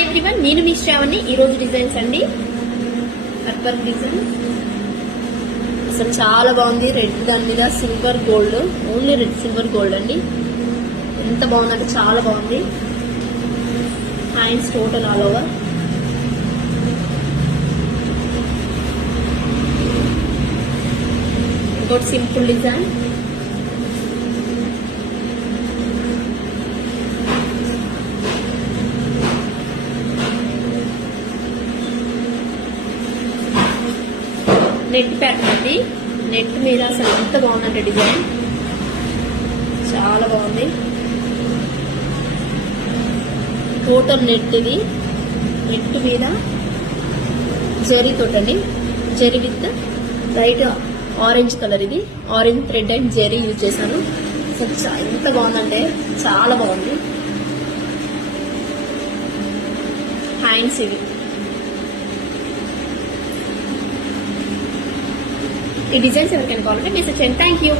Hi everyone, నేను మీ శ్రావణి. ఈరోజు డిజైన్స్ అండి, కట్ డిజైన్ అసలు చాలా బాగుంది. రెడ్ దాని మీద silver gold, only red silver gold అండి. ఎంత బాగుందంటే చాలా బాగుంది. Hands total all over. ఇంకోటి సింపుల్ డిజైన్, నెట్ ప్యాటర్న్ అండి. నెట్ మీద అసలు ఎంత బాగుందంటే డిజైన్ చాలా బాగుంది. టోటల్ నెట్ ఇది. నెట్ మీద జరీ తోటండి, zari with light orange colour. ఇది orange thread and zari use చేశాను. అసలు ఎంత బాగుందంటే చాలా బాగుంది. హ్యాండ్స్ ఇవి. ఈ డిజైన్స్ ఎవరికైనా కావాలంటే మెసేజ్ చేయండి. Thank you.